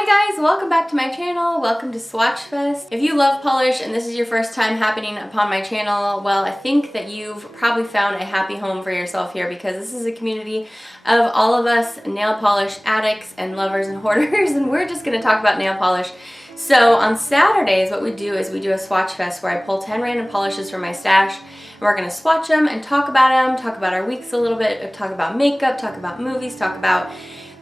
Hi guys, welcome back to my channel. Welcome to Swatchfest. If you love polish and this is your first time happening upon my channel, well, I think that you've probably found a happy home for yourself here because this is a community of all of us nail polish addicts and lovers and hoarders, and we're just gonna talk about nail polish. So on Saturdays, what we do is we do a swatch fest where I pull 10 random polishes from my stash. And we're gonna swatch them and talk about them, talk about our weeks a little bit, talk about makeup, talk about movies, talk about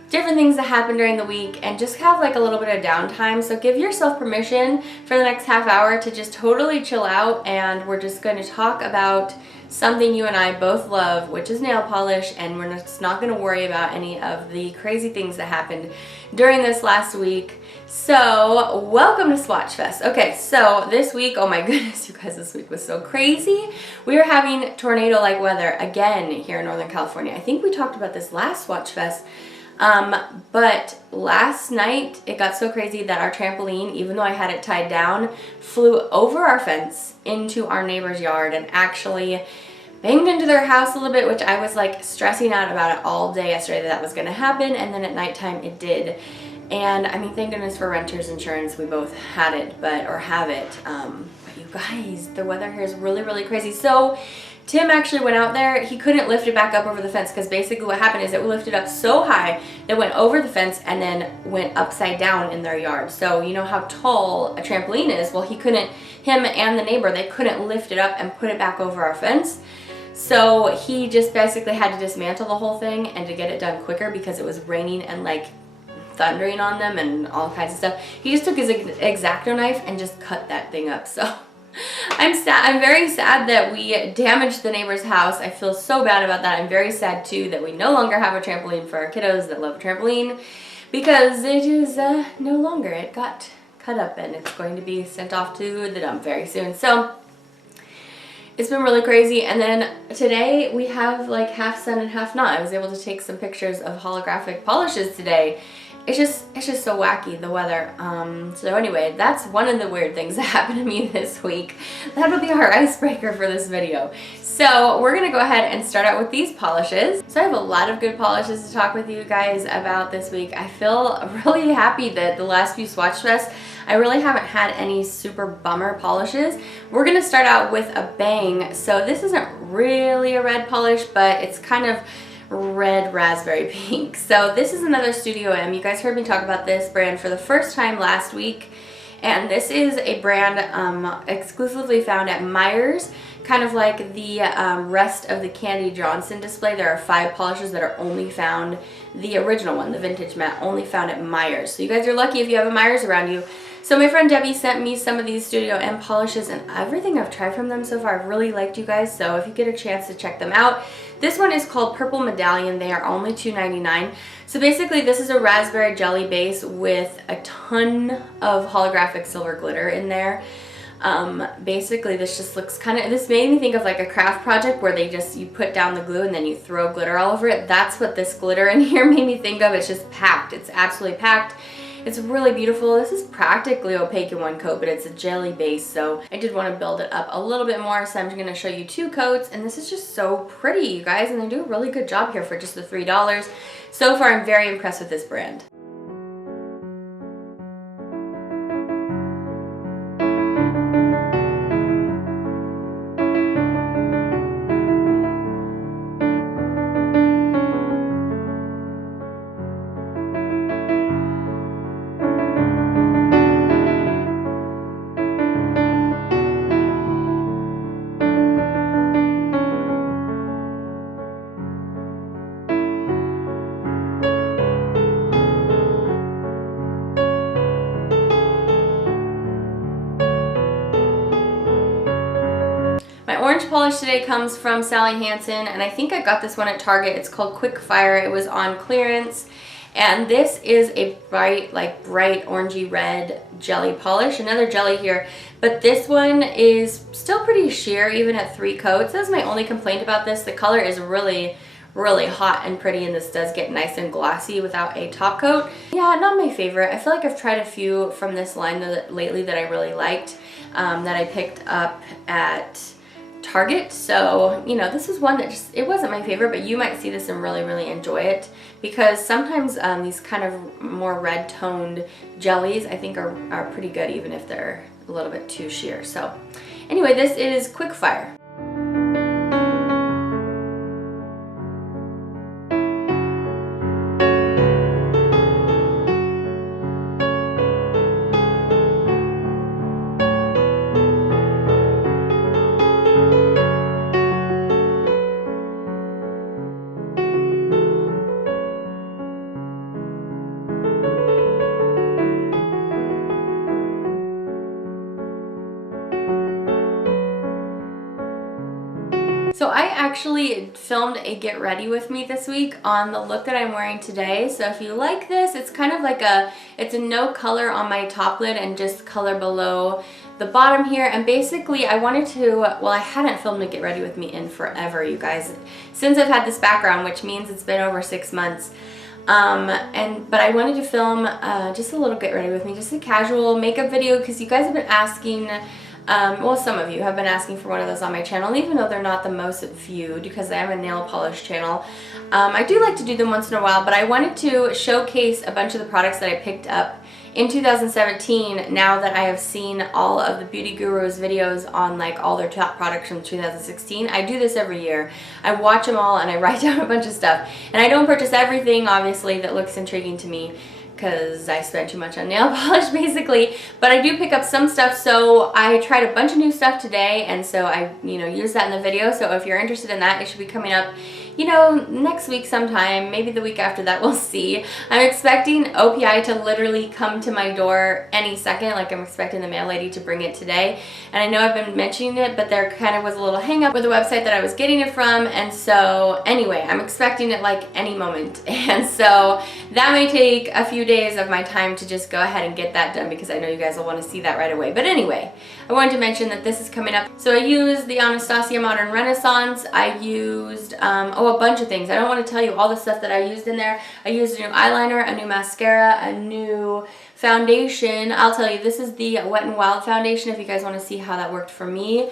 different things that happen during the week, and just have like a little bit of downtime. So give yourself permission for the next half hour to just totally chill out, and we're just going to talk about something you and I both love, which is nail polish, and we're just not going to worry about any of the crazy things that happened during this last week. So welcome to Swatchfest. Okay, so this week, oh my goodness, you guys, this week was so crazy. We are having tornado-like weather again here in Northern California. I think we talked about this last Swatchfest. But last night it got so crazy that our trampoline, even though I had it tied down, flew over our fence into our neighbor's yard and actually banged into their house a little bit, which I was like stressing out about it all day yesterday that was going to happen, and then at nighttime it did. And I mean, thank goodness for renter's insurance, we both had it, or have it. But you guys, the weather here is really, really crazy. So Tim actually went out there. He couldn't lift it back up over the fence because basically what happened is it lifted up so high that went over the fence and then went upside down in their yard. So you know how tall a trampoline is? Well, he couldn't, him and the neighbor, they couldn't lift it up and put it back over our fence. So he just basically had to dismantle the whole thing and to get it done quicker because it was raining and like thundering on them and all kinds of stuff. He just took his X-Acto knife and just cut that thing up. So I'm sad. I'm very sad that we damaged the neighbor's house. I feel so bad about that. I'm very sad too that we no longer have a trampoline for our kiddos that love a trampoline, because it is no longer. It got cut up and it's going to be sent off to the dump very soon. So it's been really crazy. And then today we have like half sun and half not. I was able to take some pictures of holographic polishes today. It's just so wacky, the weather. So anyway, that's one of the weird things that happened to me this week. That'll be our icebreaker for this video. So we're gonna go ahead and start out with these polishes. So I have a lot of good polishes to talk with you guys about this week. I feel really happy that the last few Swatch Fests, I really haven't had any super bummer polishes. We're gonna start out with a bang. So this isn't really a red polish, but it's kind of red raspberry pink. So this is another Studio M. You guys heard me talk about this brand for the first time last week, and this is a brand exclusively found at Meijer's, kind of like the rest of the Candy Johnson display. There are 5 polishes that are only found, the original one, the vintage matte, only found at Meijer's. So you guys are lucky if you have a Meijer's around you. So my friend Debbie sent me some of these Studio M polishes, and everything I've tried from them so far I've really liked, you guys. So if you get a chance to check them out. This one is called Purple Medallion. They are only $2.99. So basically this is a raspberry jelly base with a ton of holographic silver glitter in there. Basically this just looks kind of, this made me think of like a craft project where they just, you put down the glue and then you throw glitter all over it. That's what this glitter in here made me think of. It's just packed. It's absolutely packed. It's really beautiful. This is practically opaque in one coat, but it's a jelly base, so I did want to build it up a little bit more, so I'm going to show you 2 coats, and this is just so pretty, you guys, and they do a really good job here for just the $3. So far, I'm very impressed with this brand. My orange polish today comes from Hansen, and I think I got this one at Target. It's called Quick Fire. It was on clearance, and this is a bright orangey red jelly polish. Another jelly here, but this one is still pretty sheer even at 3 coats. That's my only complaint about this. The color is really hot and pretty, and this does get nice and glossy without a top coat. Yeah, not my favorite. I feel like I've tried a few from this line lately that I really liked, that I picked up at Target. So, you know, this was one that just, it wasn't my favorite, but you might see this and really, really enjoy it, because sometimes these kind of more red toned jellies I think are pretty good, even if they're a little bit too sheer. So anyway, this is Quickfire. So I actually filmed a get ready with me this week on the look that I'm wearing today. So if you like this, it's kind of like it's a no color on my top lid and just color below the bottom here. And basically I wanted to, well, I hadn't filmed a get ready with me in forever, you guys, since I've had this background, which means it's been over 6 months. But I wanted to film just a little get ready with me, just a casual makeup video, because you guys have been asking, well, some of you have been asking for one of those on my channel, even though they're not the most viewed, because I am a nail polish channel. I do like to do them once in a while, but I wanted to showcase a bunch of the products that I picked up in 2017, now that I have seen all of the Beauty Gurus videos on like all their top products from 2016. I do this every year. I watch them all and I write down a bunch of stuff. And I don't purchase everything, obviously, that looks intriguing to me, because I spend too much on nail polish basically, but I do pick up some stuff. So I tried a bunch of new stuff today, and so I, you know, use that in the video. So if you're interested in that, it should be coming up, you know, next week sometime, maybe the week after that, we'll see. I'm expecting OPI to literally come to my door any second. Like, I'm expecting the mail lady to bring it today. And I know I've been mentioning it, but there kind of was a little hang up with the website that I was getting it from. And so anyway, I'm expecting it like any moment. And so that may take a few days of my time to just go ahead and get that done, because I know you guys will want to see that right away. But anyway, I wanted to mention that this is coming up. So I used the Anastasia Modern Renaissance. I used, a bunch of things. I don't want to tell you all the stuff that I used in there. I used a new eyeliner, a new mascara, a new foundation. I'll tell you, this is the Wet n Wild foundation if you guys want to see how that worked for me.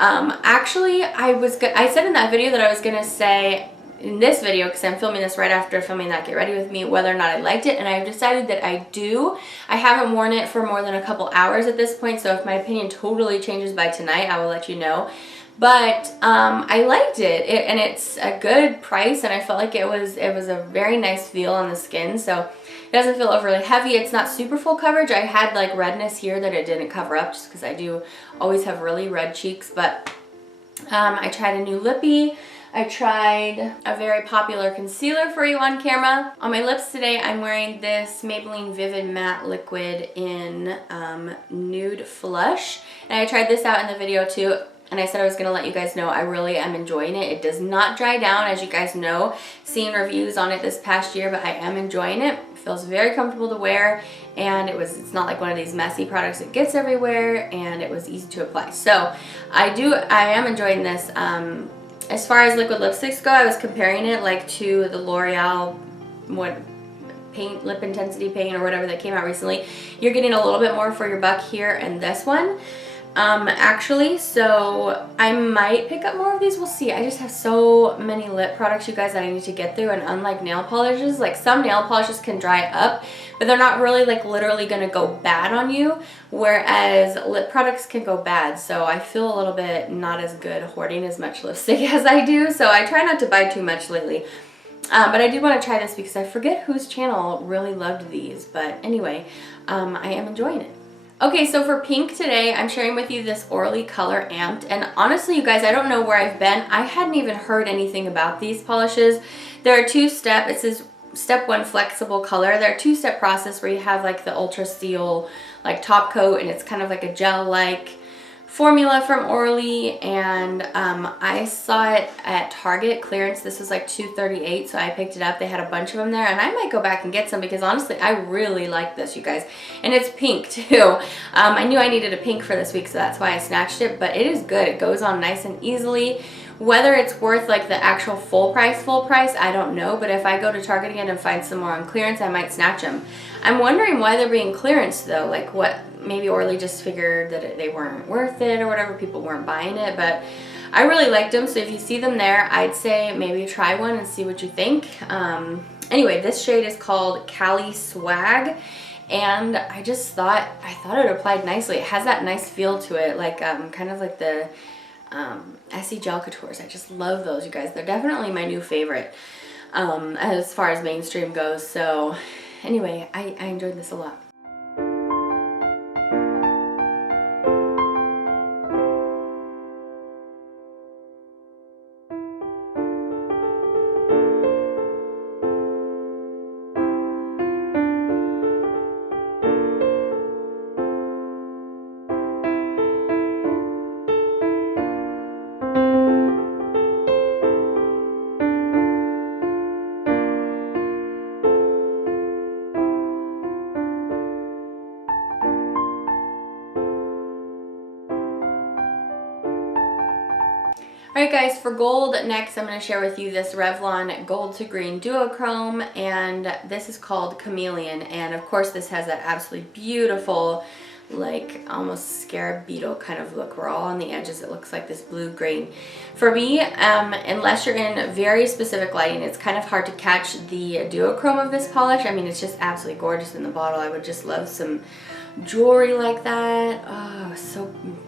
Actually, I said in that video that I was going to say in this video, because I'm filming this right after filming that Get Ready With Me, whether or not I liked it, and I've decided that I do. I haven't worn it for more than a couple hours at this point, so if my opinion totally changes by tonight, I will let you know. But I liked it, and it's a good price, and I felt like it was a very nice feel on the skin. So it doesn't feel overly heavy. It's not super full coverage. I had like redness here that it didn't cover up, just because I do always have really red cheeks. But I tried a new lippy. I tried a very popular concealer for you on camera. On my lips today, I'm wearing this Maybelline Vivid Matte Liquid in Nude Flush. And I tried this out in the video too. And I said I was going to let you guys know I really am enjoying it. It does not dry down, as you guys know, seeing reviews on it this past year, but I am enjoying it. It feels very comfortable to wear, and it's not like one of these messy products that gets everywhere, and it was easy to apply. So I am enjoying this. As far as liquid lipsticks go, I was comparing it like to the L'Oreal lip intensity paint or whatever that came out recently. You're getting a little bit more for your buck here in this one. Actually, so I might pick up more of these. We'll see. I just have so many lip products, you guys, that I need to get through, and unlike nail polishes, like some nail polishes can dry up, but they're not really like literally gonna go bad on you, whereas lip products can go bad. So I feel a little bit not as good hoarding as much lipstick as I do, so I try not to buy too much lately. But I did want to try this because I forget whose channel really loved these, but anyway, I am enjoying it. Okay, so for pink today, I'm sharing with you this Orly Color Amped, and honestly, you guys, I don't know where I've been. I hadn't even heard anything about these polishes. There are two-step, it says step 1 flexible color. They're a two-step process where you have like the Ultra Steel like top coat, and it's kind of like a gel-like formula from Orly, and I saw it at Target clearance. This was like $2.38, so I picked it up. They had a bunch of them there, and I might go back and get some because honestly I really like this, you guys, and it's pink too. I knew I needed a pink for this week, so that's why I snatched it, but it is good. It goes on nice and easily. Whether it's worth like the actual full price, I don't know, but if I go to Target again and find some more on clearance, I might snatch them. I'm wondering why they're being clearance though, like what, maybe Orly just figured that they weren't worth it or whatever, people weren't buying it, but I really liked them, so if you see them there, I'd say maybe try one and see what you think. Anyway, this shade is called Cali Swag, and I thought it applied nicely. It has that nice feel to it, like kind of like the Essie Gel Couture. I just love those, you guys. They're definitely my new favorite as far as mainstream goes. So anyway, I enjoyed this a lot. Alright guys, for gold, next I'm going to share with you this Revlon Gold to Green Duochrome, and this is called Chameleon, and of course this has that absolutely beautiful, like almost scarab beetle kind of look where all on the edges it looks like this blue green. For me, unless you're in very specific lighting, it's kind of hard to catch the duochrome of this polish. I mean, it's just absolutely gorgeous in the bottle. I would just love some jewelry like that. Oh,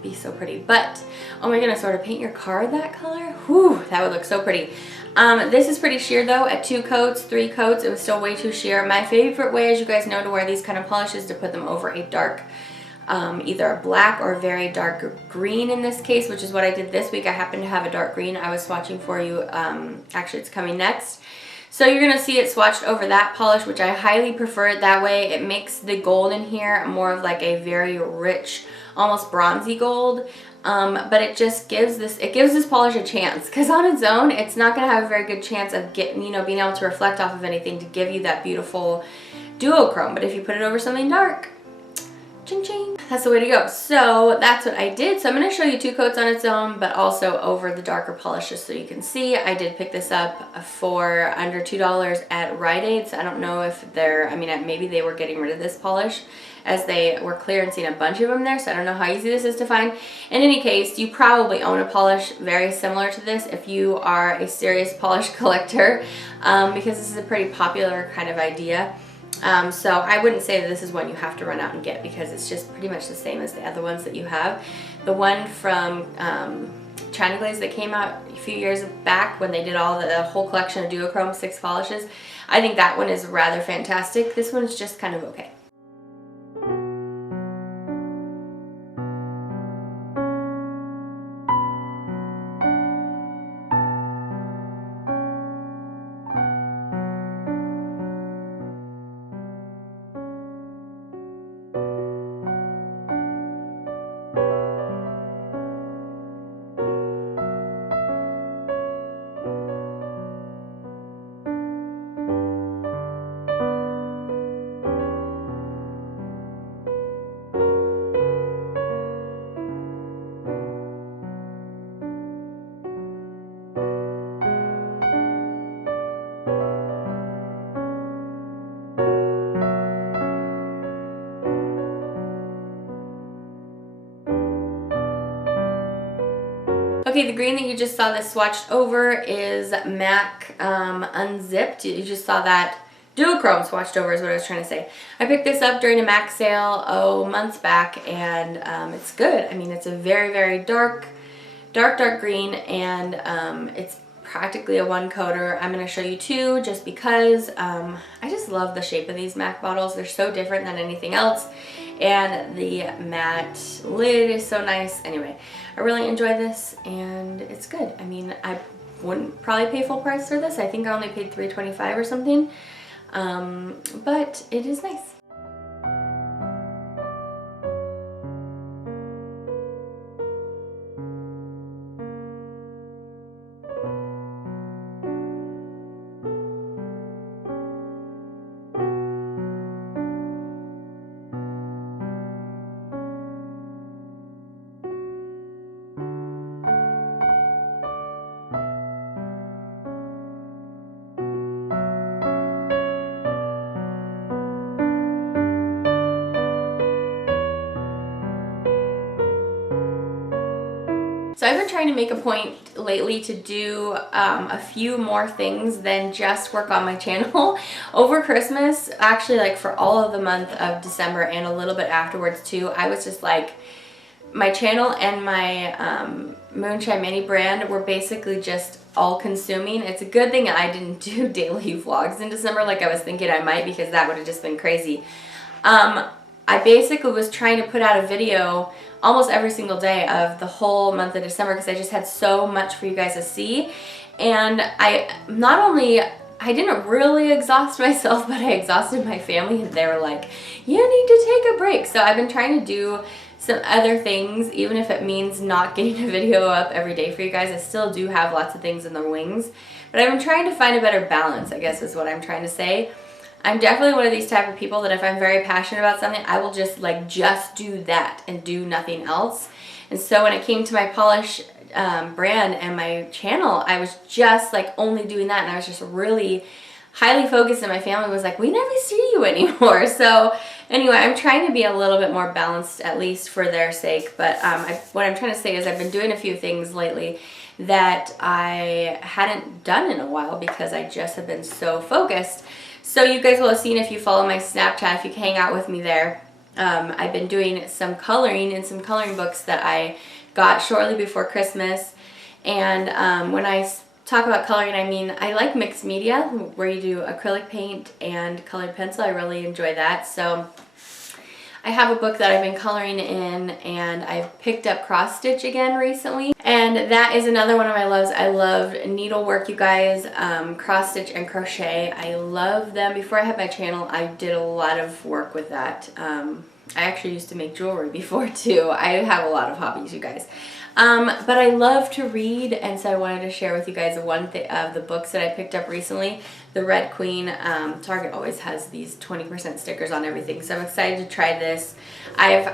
be so pretty. But oh my goodness, to paint your car that color, whew, that would look so pretty. This is pretty sheer though. At 2 coats, 3 coats, it was still way too sheer. My favorite way, as you guys know, to wear these kind of polishes is to put them over a dark, either a black or a very dark green in this case, which is what I did this week. I happen to have a dark green I was swatching for you. Actually, it's coming next. So you're going to see it swatched over that polish, which I highly prefer it that way. It makes the gold in here more of like a very rich, almost bronzy gold. But it just gives this polish a chance, because on its own, it's not going to have a very good chance of being able to reflect off of anything to give you that beautiful duochrome. But if you put it over something dark, ching ching, that's the way to go. So that's what I did. So I'm going to show you 2 coats on its own, but also over the darker polish, just so you can see. I did pick this up for under $2 at Rite Aid. So I don't know if maybe they were getting rid of this polish as they were clearancing a bunch of them there. So I don't know how easy this is to find. In any case, you probably own a polish very similar to this if you are a serious polish collector, because this is a pretty popular kind of idea. So I wouldn't say that this is one you have to run out and get, because it's just pretty much the same as the other ones that you have. The one from China Glaze that came out a few years back when they did the whole collection of duochrome 6 polishes, I think that one is rather fantastic. This one's just kind of okay. Okay, the green that you just saw this swatched over is MAC Unzipped. You just saw that duochrome swatched over is what I was trying to say. I picked this up during a MAC sale, months back, and it's good. I mean, it's a very, very dark green, and it's practically a 1-coater. I'm going to show you 2 just because I just love the shape of these MAC bottles. They're so different than anything else, and the matte lid is so nice. Anyway, I really enjoy this, and it's good. I mean, I wouldn't probably pay full price for this. I think I only paid $3.25 or something, but it is nice. So I've been trying to make a point lately to do a few more things than just work on my channel. Over Christmas, actually like for all of the month of December and a little bit afterwards too, I was just like, my channel and my Moonshine Mini brand were basically just all consuming. It's a good thing I didn't do daily vlogs in December like I was thinking I might, because that would have just been crazy. I basically was trying to put out a video almost every single day of the whole month of December because I just had so much for you guys to see. And I didn't really exhaust myself, but I exhausted my family, and they were like, you need to take a break. So I've been trying to do some other things, even if it means not getting a video up every day for you guys. I still do have lots of things in the wings, but I've been trying to find a better balance, I guess is what I'm trying to say. I'm definitely one of these type of people that if I'm very passionate about something, I will just do that and do nothing else. And so when it came to my polish brand and my channel, I was just like only doing that, and I was just really highly focused, and my family was like, we never see you anymore. So anyway, I'm trying to be a little bit more balanced, at least for their sake. But what I'm trying to say is I've been doing a few things lately that I hadn't done in a while because I just have been so focused. So you guys will have seen, if you follow my Snapchat, if you can hang out with me there, I've been doing some coloring in some coloring books that I got shortly before Christmas. And when I talk about coloring, I mean, I like mixed media where you do acrylic paint and colored pencil. I really enjoy that. So I have a book that I've been coloring in, and I've picked up cross stitch again recently, and that is another one of my loves. I love needlework, you guys, cross stitch and crochet. I love them. Before I had my channel, I did a lot of work with that. I actually used to make jewelry before too. I have a lot of hobbies, you guys. But I love to read, and so I wanted to share with you guys one of the books that I picked up recently, The Red Queen. Target always has these 20% stickers on everything, so I'm excited to try this. I've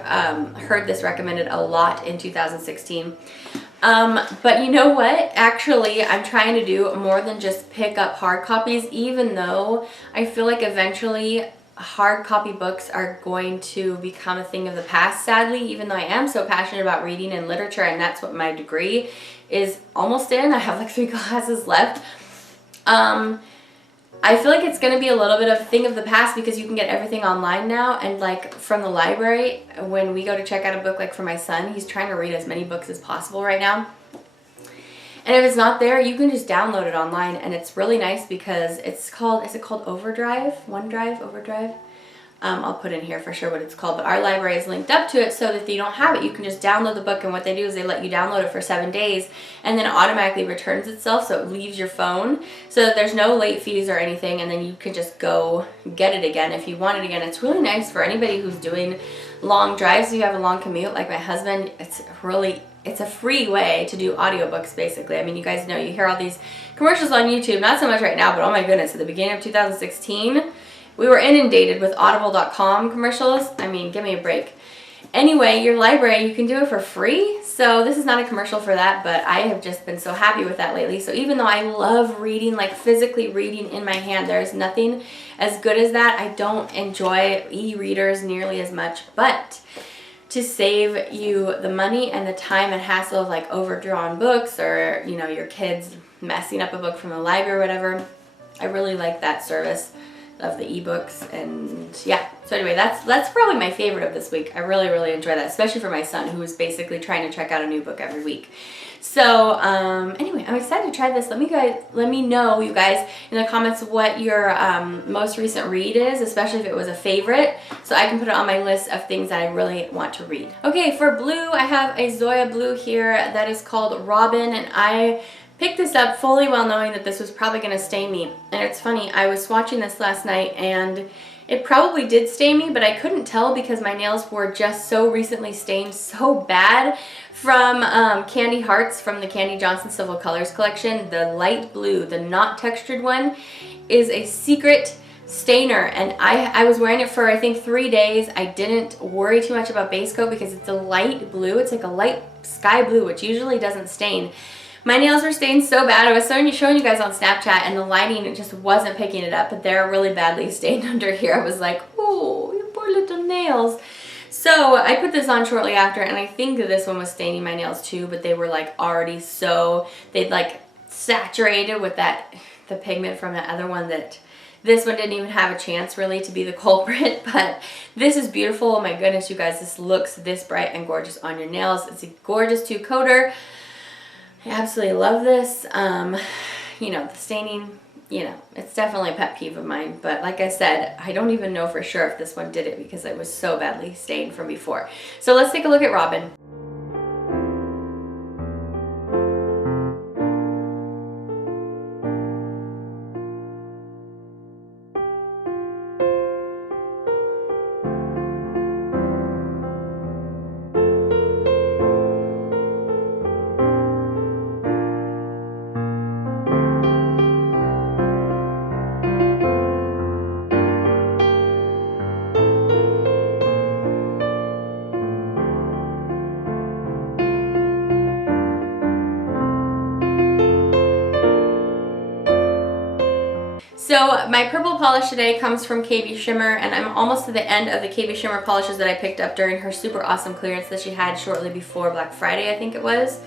heard this recommended a lot in 2016. But you know what? Actually, I'm trying to do more than just pick up hard copies, even though I feel like eventually hard copy books are going to become a thing of the past, sadly, even though I am so passionate about reading and literature, and that's what my degree is almost in. I have like 3 classes left. I feel like it's going to be a little bit of a thing of the past because you can get everything online now, and like from the library, when we go to check out a book, like for my son, he's trying to read as many books as possible right now. And if it's not there, you can just download it online, and it's really nice because it's called, is it called Overdrive? OneDrive? Overdrive? I'll put in here for sure what it's called, but our library is linked up to it so that if you don't have it, you can just download the book, and what they do is they let you download it for 7 days, and then it automatically returns itself, so it leaves your phone, so that there's no late fees or anything, and then you can just go get it again if you want it again. It's really nice for anybody who's doing long drives. If you have a long commute like my husband, it's a free way to do audiobooks, basically. I mean, you guys know, you hear all these commercials on YouTube, not so much right now, but oh my goodness, at the beginning of 2016, we were inundated with audible.com commercials. I mean, give me a break. Anyway, your library, you can do it for free. So this is not a commercial for that, but I have just been so happy with that lately. So even though I love reading, like physically reading in my hand, there's nothing as good as that. I don't enjoy e-readers nearly as much, but to save you the money and the time and hassle of like overdrawn books, or you know, your kids messing up a book from the library or whatever, I really like that service of the ebooks. And yeah, so anyway, that's probably my favorite of this week. I really enjoy that, especially for my son, who is basically trying to check out a new book every week. So anyway, I'm excited to try this. Let me know, you guys, in the comments what your most recent read is, especially if it was a favorite, so I can put it on my list of things that I really want to read. Okay, for blue, I have a Zoya blue here that is called Robyn, and I picked this up fully well knowing that this was probably going to stain me. And it's funny, I was swatching this last night, and it probably did stain me, but I couldn't tell because my nails were just so recently stained so bad from Candy Hearts from the Candy Johnson Civil Colors collection. The light blue, the not textured one, is a secret stainer, and I was wearing it for I think 3 days. I didn't worry too much about base coat because it's a light blue. It's like a light sky blue, which usually doesn't stain. My nails were stained so bad. I was showing you guys on Snapchat, and the lighting, it just wasn't picking it up, but they're really badly stained under here. I was like, oh, you poor little nails. So I put this on shortly after, and I think that this one was staining my nails too, but they were like already so, they'd like saturated with that, the pigment from the other one, that this one didn't even have a chance really to be the culprit. But this is beautiful. Oh my goodness, you guys, this looks this bright and gorgeous on your nails. It's a gorgeous two-coater. I absolutely love this. You know, the staining, you know, it's definitely a pet peeve of mine. But like I said, I don't even know for sure if this one did it because it was so badly stained from before. So let's take a look at Robyn. So my purple polish today comes from KB Shimmer, and I'm almost to the end of the KB Shimmer polishes that I picked up during her super awesome clearance that she had shortly before Black Friday, I think it was.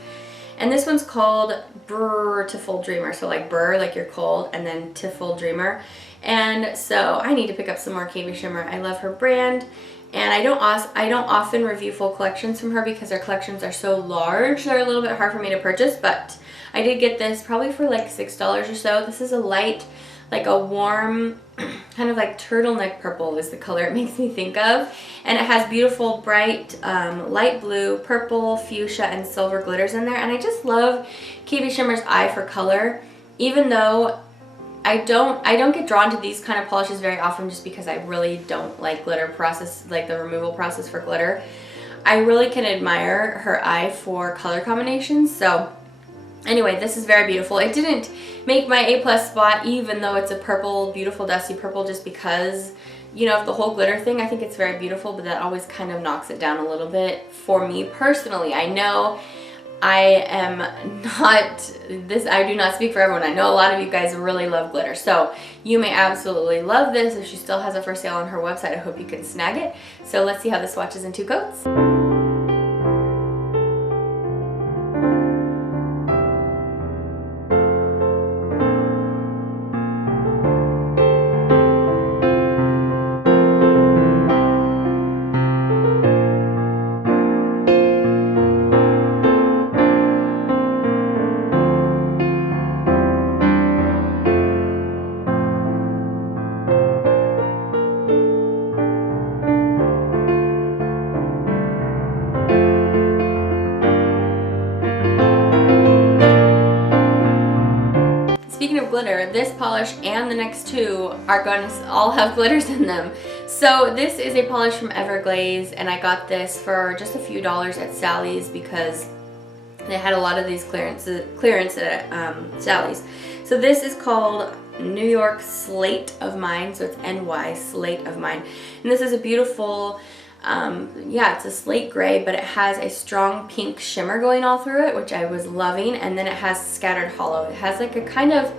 And this one's called Brrr-tiful Dreamer. So like Brrr, like you're cold, and then Tiful Dreamer. And so I need to pick up some more KB Shimmer. I love her brand. And I don't often review full collections from her because her collections are so large. They're a little bit hard for me to purchase, but I did get this probably for like $6 or so. This is a light, like a warm, kind of like turtleneck purple is the color it makes me think of. And it has beautiful, bright, light blue, purple, fuchsia, and silver glitters in there. And I just love KB Shimmer's eye for color, even though I don't get drawn to these kind of polishes very often just because I really don't like glitter process, like the removal process for glitter. I really can admire her eye for color combinations. So anyway, this is very beautiful. It didn't make my A+ spot, even though it's a purple, beautiful dusty purple, just because, you know, of the whole glitter thing. I think it's very beautiful, but that always kind of knocks it down a little bit for me personally. I know I am not, I do not speak for everyone. I know a lot of you guys really love glitter, so you may absolutely love this. If she still has it for sale on her website, I hope you can snag it. So let's see how this swatches in 2 coats. Speaking of glitter, this polish and the next two are going to all have glitters in them. So this is a polish from Everglaze, and I got this for just a few dollars at Sally's because they had a lot of these clearance at Sally's. So this is called New York Slate of Mine, so it's NY Slate of Mine. And this is a beautiful, yeah, it's a slate gray, but it has a strong pink shimmer going all through it, which I was loving. And then it has scattered hollow. It has like a kind of,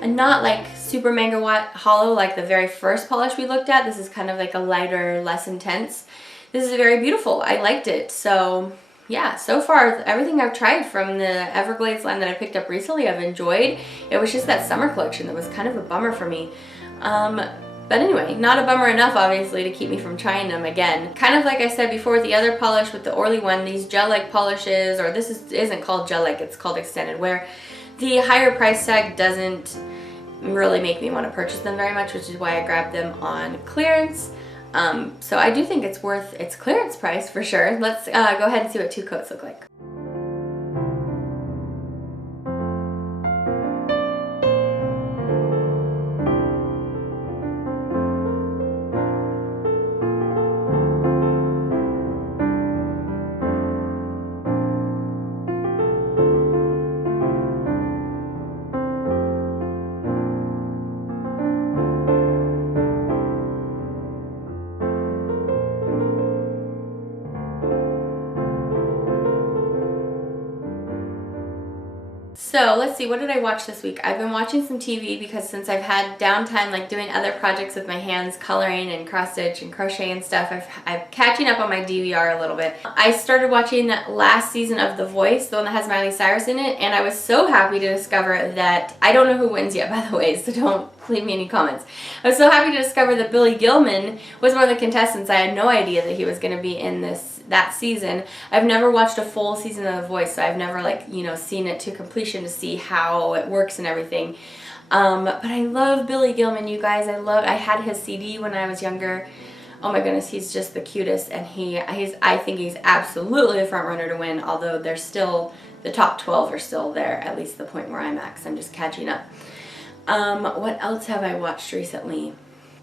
a not like super mega watt hollow like the very first polish we looked at. This is kind of like a lighter, less intense. This is very beautiful. I liked it. So yeah, so far everything I've tried from the Everglades line that I picked up recently I've enjoyed. It was just that summer collection that was kind of a bummer for me. But anyway, not a bummer enough, obviously, to keep me from trying them again. Kind of like I said before with the other polish, with the Orly one, these gel-like polishes, or this isn't called gel-like, it's called extended wear. The higher price tag doesn't really make me want to purchase them very much, which is why I grabbed them on clearance. So I do think it's worth its clearance price for sure. Let's go ahead and see what 2 coats look like. So let's see, what did I watch this week? I've been watching some TV because since I've had downtime, like doing other projects with my hands, coloring and cross stitch and crochet and stuff, I'm catching up on my DVR a little bit. I started watching last season of The Voice, the one that has Miley Cyrus in it, and I was so happy to discover that, I don't know who wins yet, by the way, so don't leave me any comments. I was so happy to discover that Billy Gilman was one of the contestants. I had no idea that he was going to be in that season. I've never watched a full season of The Voice, so I've never, like, you know, seen it to completion to see how it works and everything. But I love Billy Gilman, you guys. I had his CD when I was younger. Oh my goodness, he's just the cutest, and I think he's absolutely the front runner to win, although there's still, the top 12 are still there, at least the point where I'm at, 'cause I'm just catching up. What else have I watched recently?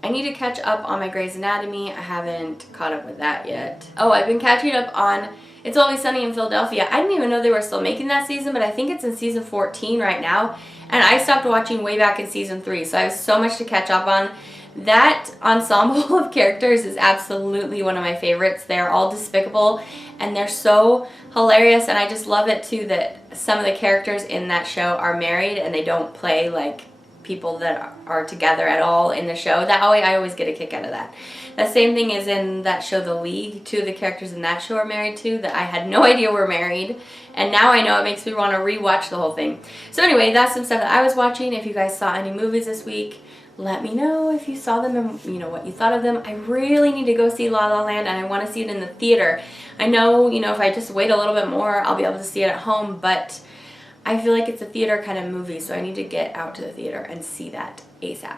I need to catch up on my Grey's Anatomy. I haven't caught up with that yet. Oh, I've been catching up on It's Always Sunny in Philadelphia. I didn't even know they were still making that season, but I think it's in season 14 right now. And I stopped watching way back in season 3, so I have so much to catch up on. That ensemble of characters is absolutely one of my favorites. They're all despicable, and they're so hilarious, and I just love it too that some of the characters in that show are married and they don't play like people that are together at all in the show. I always get a kick out of that. The same thing is in that show, The League. 2 of the characters in that show are married too, that I had no idea were married, and now I know. It makes me want to rewatch the whole thing. So anyway, that's some stuff that I was watching. If you guys saw any movies this week, let me know if you saw them and you know what you thought of them. I really need to go see La La Land, and I want to see it in the theater. I know, you know, if I just wait a little bit more, I'll be able to see it at home, but I feel like it's a theater kind of movie, so I need to get out to the theater and see that ASAP.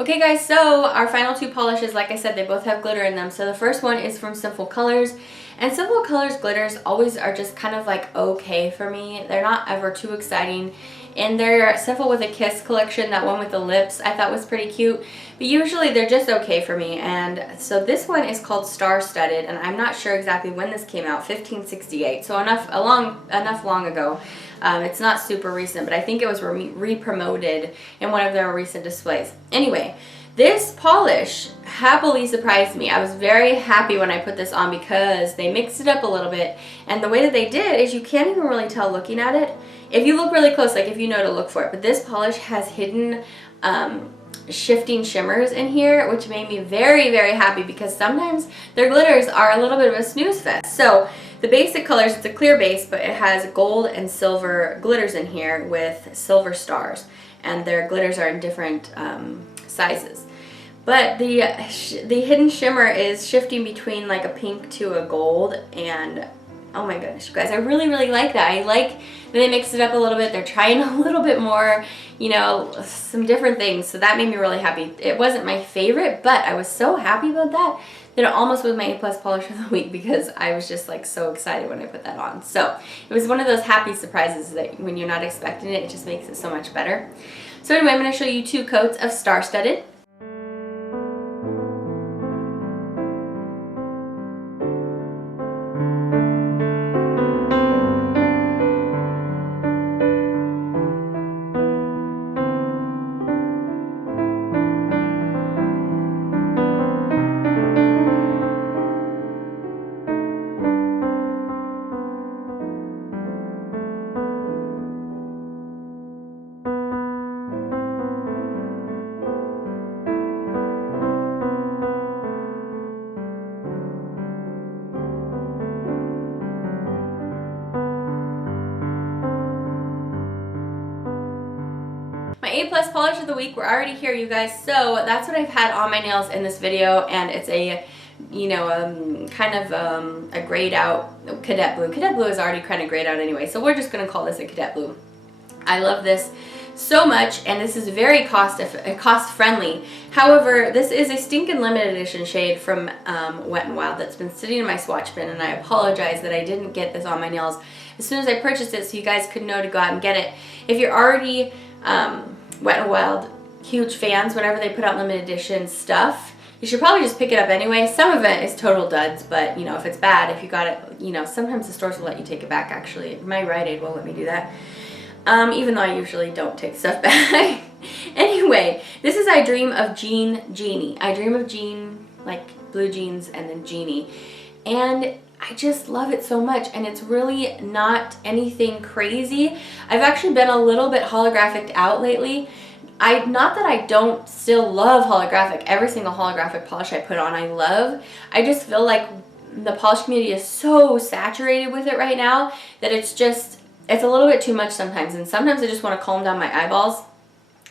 Okay guys, so our final 2 polishes, like I said, they both have glitter in them. So the first one is from Sinful Colors, and Sinful Colors glitters always are just kind of like okay for me. They're not ever too exciting. And their Sinful with a Kiss collection, that one with the lips, I thought was pretty cute. But usually they're just okay for me. And so this one is called Star Studded, and I'm not sure exactly when this came out, 1568. So enough long ago. It's not super recent, but I think it was re-promoted in one of their recent displays. Anyway, this polish happily surprised me. I was very happy when I put this on because they mixed it up a little bit. And the way that they did is you can't even really tell looking at it. If you look really close, like if you know to look for it. But this polish has hidden shifting shimmers in here, which made me very, very happy because sometimes their glitters are a little bit of a snooze fest. So the basic colors, it's a clear base, but it has gold and silver glitters in here with silver stars. And their glitters are in different sizes. But the hidden shimmer is shifting between like a pink to a gold, and oh my goodness, you guys, I really, really like that. I like that they mixed it up a little bit. They're trying a little bit more, you know, some different things. So that made me really happy. It wasn't my favorite, but I was so happy about that it almost was my A+ polish of the week because I was just like so excited when I put that on. So it was one of those happy surprises that when you're not expecting it, it just makes it so much better. So anyway, I'm going to show you 2 coats of Star Studded. My A+ polish of the week, we're already here, you guys. So that's what I've had on my nails in this video, and it's a, you know, kind of a grayed out cadet blue. Cadet blue is already kind of grayed out anyway, so we're just going to call this a cadet blue. I love this so much, and this is very cost friendly. However, this is a stinking limited edition shade from Wet n Wild that's been sitting in my swatch bin, and I apologize that I didn't get this on my nails as soon as I purchased it so you guys could know to go out and get it. If you're already Wet n Wild huge fans, whenever they put out limited edition stuff, you should probably just pick it up anyway. Some of it is total duds, but you know, if it's bad, if you got it, you know, sometimes the stores will let you take it back. Actually, my Rite Aid won't let me do that, even though I usually don't take stuff back. Anyway, this is I Dream of Jean Genie. I Dream of Jean, like blue jeans and then Genie. and I just love it so much, and it's really not anything crazy. I've actually been a little bit holographic out lately. Not that I don't still love holographic. Every single holographic polish I put on I love. I just feel like the polish community is so saturated with it right now that it's a little bit too much sometimes, and sometimes I just want to calm down my eyeballs.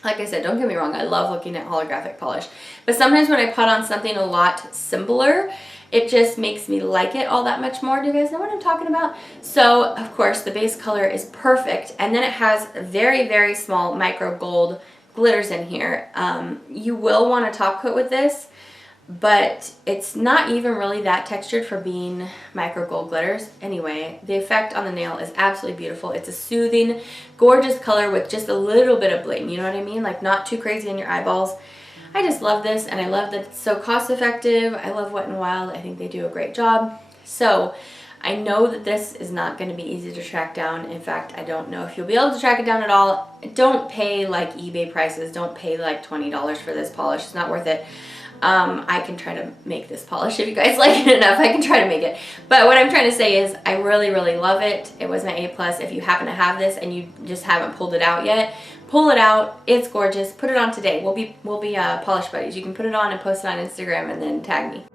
Like I said, don't get me wrong, I love looking at holographic polish, but sometimes when I put on something a lot simpler, it just makes me like it all that much more. Do you guys know what I'm talking about? So, of course, the base color is perfect, and then it has very, very small micro gold glitters in here. You will want to top coat with this, but it's not even really that textured for being micro gold glitters. Anyway, the effect on the nail is absolutely beautiful. It's a soothing, gorgeous color with just a little bit of bling, you know what I mean? Like, not too crazy on your eyeballs. I just love this, and I love that it's so cost effective. I love Wet n Wild. I think they do a great job. So I know that this is not going to be easy to track down. In fact, I don't know if you'll be able to track it down at all. Don't pay like eBay prices. Don't pay like $20 for this polish. It's not worth it. I can try to make this polish if you guys like it enough. I can try to make it. But what I'm trying to say is I really, really love it. It was my A+. If you happen to have this and you just haven't pulled it out yet, pull it out. It's gorgeous. Put it on today. We'll be polish buddies. You can put it on and post it on Instagram and then tag me.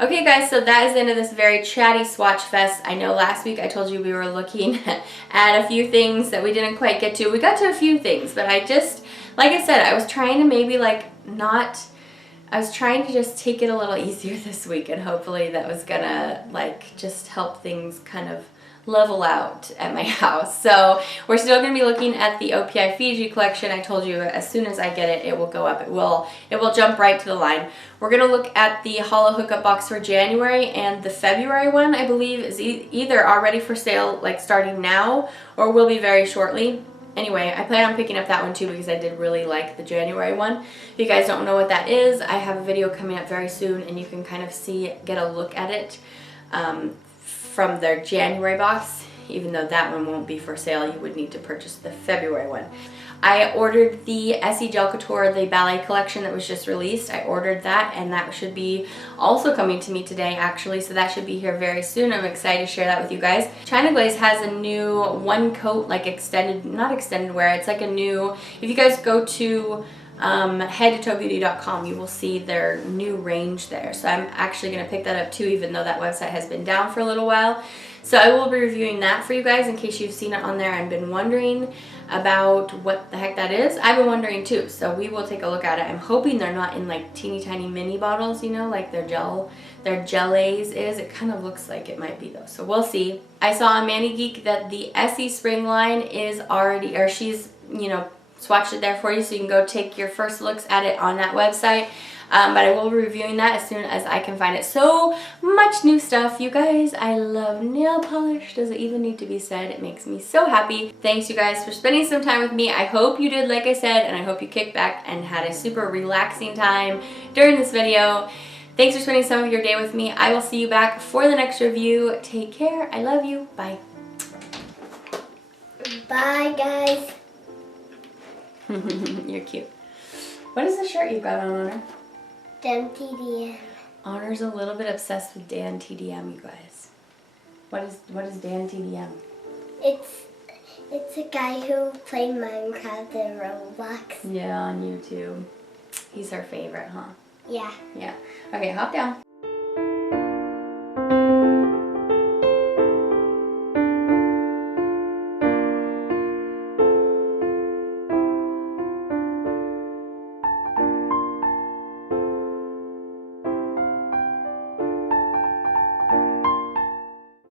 Okay guys, so that is the end of this very chatty swatch fest. I know last week I told you we were looking at a few things that we didn't quite get to. We got to a few things, but I just, like I said, I was trying to maybe like I was trying to just take it a little easier this week, and hopefully that was gonna like just help things kind of level out at my house. So we're still going to be looking at the OPI Fiji collection. I told you as soon as I get it, it will go up. It will jump right to the line. We're going to look at the Hollow Hookup box for January, and the February one I believe is either already for sale like starting now or will be very shortly. Anyway, I plan on picking up that one too because I did really like the January one. If you guys don't know what that is, I have a video coming up very soon and you can kind of get a look at it from their January box. Even though that one won't be for sale, you would need to purchase the February one. I ordered the Essie Gel Couture, the ballet collection that was just released. I ordered that, and that should be also coming to me today actually, so that should be here very soon. I'm excited to share that with you guys. China Glaze has a new one coat, like not extended wear, it's like a new, if you guys go to head-to-toe-beauty.com, you will see their new range there. So I'm actually going to pick that up too, even though that website has been down for a little while. So I will be reviewing that for you guys in case you've seen it on there and been wondering about what the heck that is. I've been wondering too, so we will take a look at it. I'm hoping they're not in like teeny tiny mini bottles, you know, like their Gelaze is. It kind of looks like it might be though, so we'll see. I saw on Manny Geek that the Essie spring line is already, or she's, you know, swatched it there for you, so you can go take your first looks at it on that website. But I will be reviewing that as soon as I can find it. So much new stuff, you guys. I love nail polish. Does it even need to be said? It makes me so happy. Thanks you guys for spending some time with me. I hope you did like I said, and I hope you kicked back and had a super relaxing time during this video. Thanks for spending some of your day with me. I will see you back for the next review. Take care. I love you. Bye. Bye, guys. You're cute. What is the shirt you've got on, Honor? Dan TDM. Honor's a little bit obsessed with Dan TDM, you guys. What is Dan TDM? It's a guy who played Minecraft and Roblox. Yeah, on YouTube. He's her favorite, huh? Yeah. Yeah. Okay, hop down.